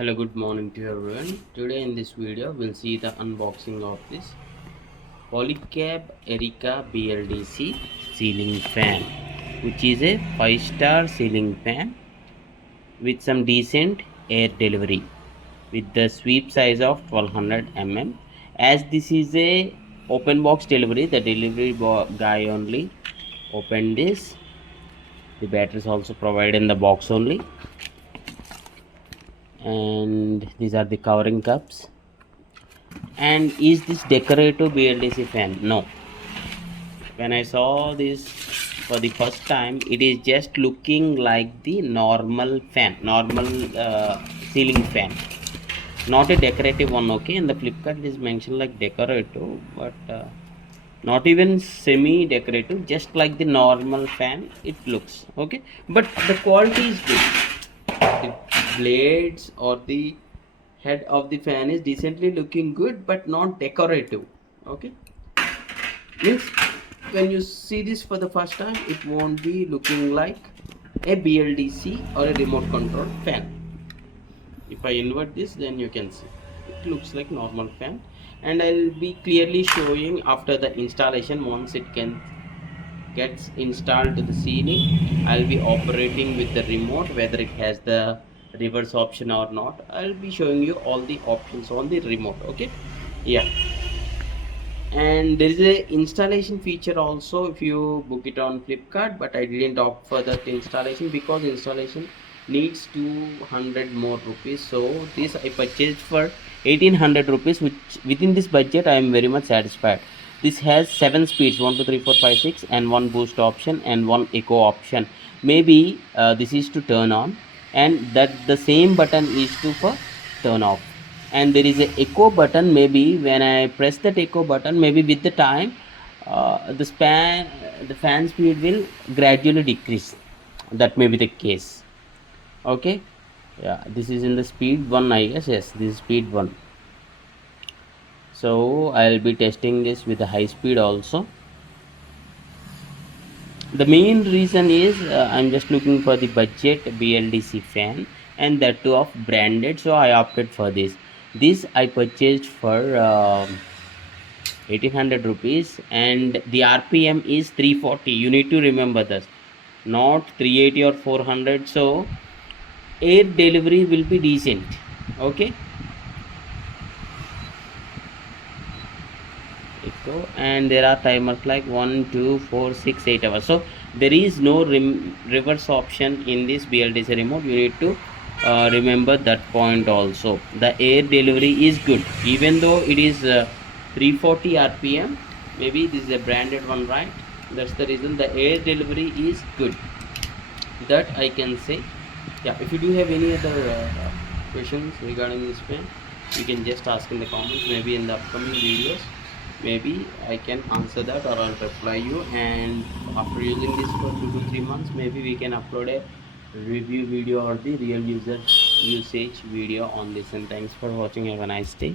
Hello, good morning to everyone. Today in this video we'll see the unboxing of this Polycab Airika BLDC ceiling fan, which is a 5-star ceiling fan with some decent air delivery with the sweep size of 1200 mm. As this is a open box delivery, the delivery guy only opened this. The batteries also provided in the box only, and these are the covering cups. And is this decorative BLDC fan? No. When I saw this for the first time, it is just looking like the normal fan, normal ceiling fan, not a decorative one. Okay, in the Flipkart it is mentioned like decorative, but not even semi decorative, just like the normal fan it looks. Okay, but the quality is good. The blades or the head of the fan is decently looking good, but not decorative. Okay, means when you see this for the first time, it won't be looking like a BLDC or a remote control fan. If I invert this, then you can see it looks like normal fan, and I'll be clearly showing after the installation. Once it gets installed to the ceiling, I'll be operating with the remote, whether it has the reverse option or not. I'll be showing you all the options on the remote. Okay, yeah. And there is a installation feature also if you book it on Flipkart, but I didn't opt for that installation because installation needs 200 more rupees. So this I purchased for 1800 rupees, which within this budget I am very much satisfied. This has 7 speeds, 1 2 3 4 5 6, and 1 boost option and 1 echo option. Maybe this is to turn on, and that the same button is to for turn off. And there is a echo button. Maybe when I press that echo button, maybe with the time the fan speed will gradually decrease. That may be the case. Okay, yeah, this is in the speed 1, I guess. Yes, this is speed 1. So I'll be testing this with a high speed also. The main reason is I'm just looking for the budget BLDC fan, and that too of branded, so I opted for this I purchased for 1800 rupees, and the RPM is 340. You need to remember this, not 380 or 400. So air delivery will be decent. Okay, echo, and there are timers like 1 2 4 6 8 hours. So there is no reverse option in this BLDC remote. You need to remember that point also. The air delivery is good, even though it is 340 RPM. Maybe this is a branded one, right? That's the reason the air delivery is good, that I can say. Yeah, if you do have any other questions regarding this fan, you can just ask in the comments. Maybe in the upcoming videos, maybe I can answer that, or I'll reply you. And after using this for 2 to 3 months, maybe we can upload a review video or the real user usage video on this. And thanks for watching. Have a nice day.